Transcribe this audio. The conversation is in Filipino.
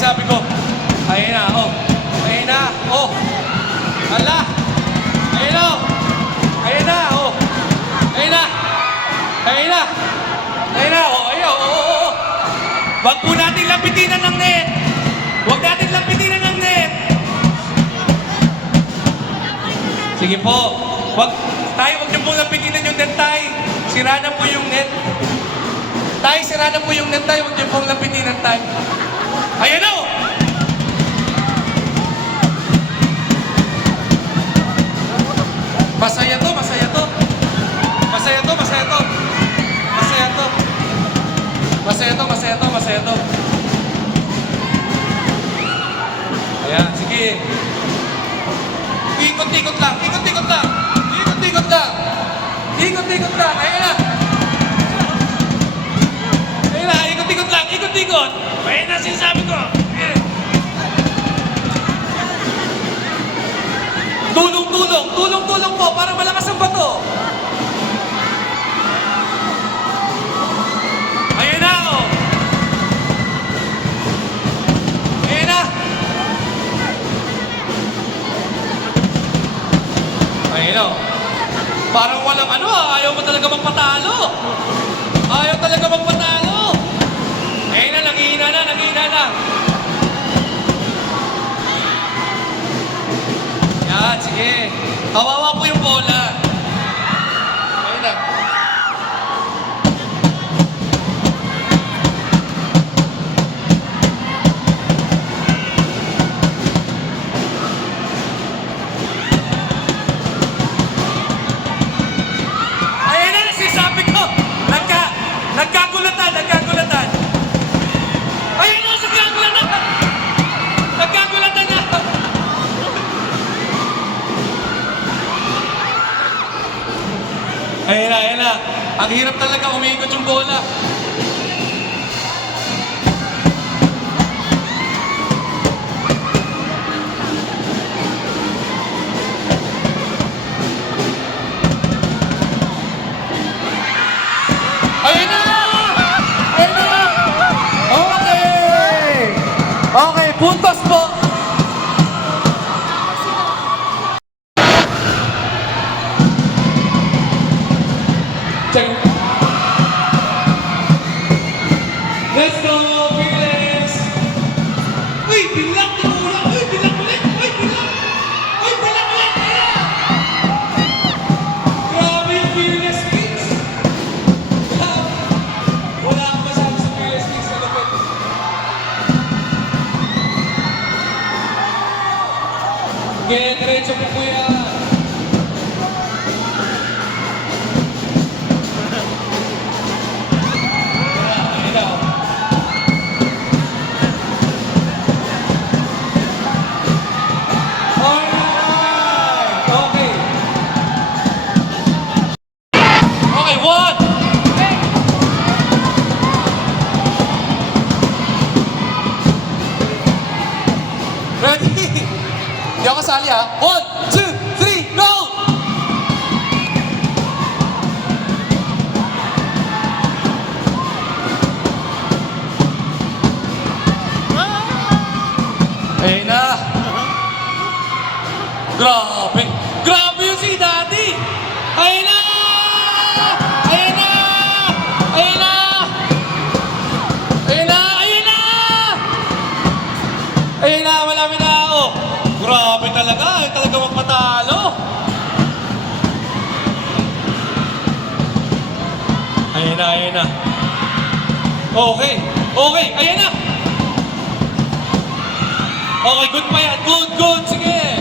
sinasabi ko. Ayun na, oh. Ayun na, oh. Hala. Ayun na, oh. Ayun na, oh. Ayun na. Ayun na. Ayun na, oh. Ayun, oh, oh, oh. Wag po natin lapitin ng net. Wag natin lapitin ng net. Sige po. Wag niyo po lapitin yung net, tay. Sira na po yung net. Tay, sira na po yung net, tay. Wag niyo po lapitin ng tay. Ayan na, oh. Masaya to, masaya to. Masaya to, masaya to. Masaya to. Masaya to, masaya to, masaya to. Ayan, sige. Ikot-ikot lang, ikot-ikot lang. Ikot-ikot lang. Ikot-ikot lang. Ayan na. Ayan na, ikot-ikot lang, ikot-ikot. Ayan na, sinasabi ko. Tulong-tulong, tulong-tulong po para malakas ang bato. Ayan na, oh. Ayan na. Ayan na, oh. Parang walang ano, ayaw mo talaga magpatalo. Ayaw talaga magpatalo. Ayan na, nanghihina na, nanghihina na. Yan, sige. Kawawa po yung bola. Ayun na. Ayun na, sinasabi ko. Nagkagulatan, nagkagulatan. Ayun na, nagkagulatan. Nagkagulatan na. Ayun na, ayun na. Ang hirap talaga umiikot yung bola. Ayun na! Ayun na! Okay! Okay, puntos po. Check. Let's go, Philips! Uy, bilang na ulang! Uy, bilang ulit! Uy, bilang! Uy, bilang ulit! Grabe yung Philips Kings! Wala akong masabi sa Philips Kings. Malapit. Okay, diretso po po yan. Ready? Hindi ako kasali ha. 1, 2, 3, go! Ayun na. Grabe. Grabe yung si Daddy. Ayun na! Ayun na! Ayun na! Ayun na! Ayun na! Ayun na! Malami na ako. Grabe talaga. Ay talaga magpatalo. Ayun na, ayun na. Okay. Okay, ayun na. Okay, good pa yan. Good, good. Sige.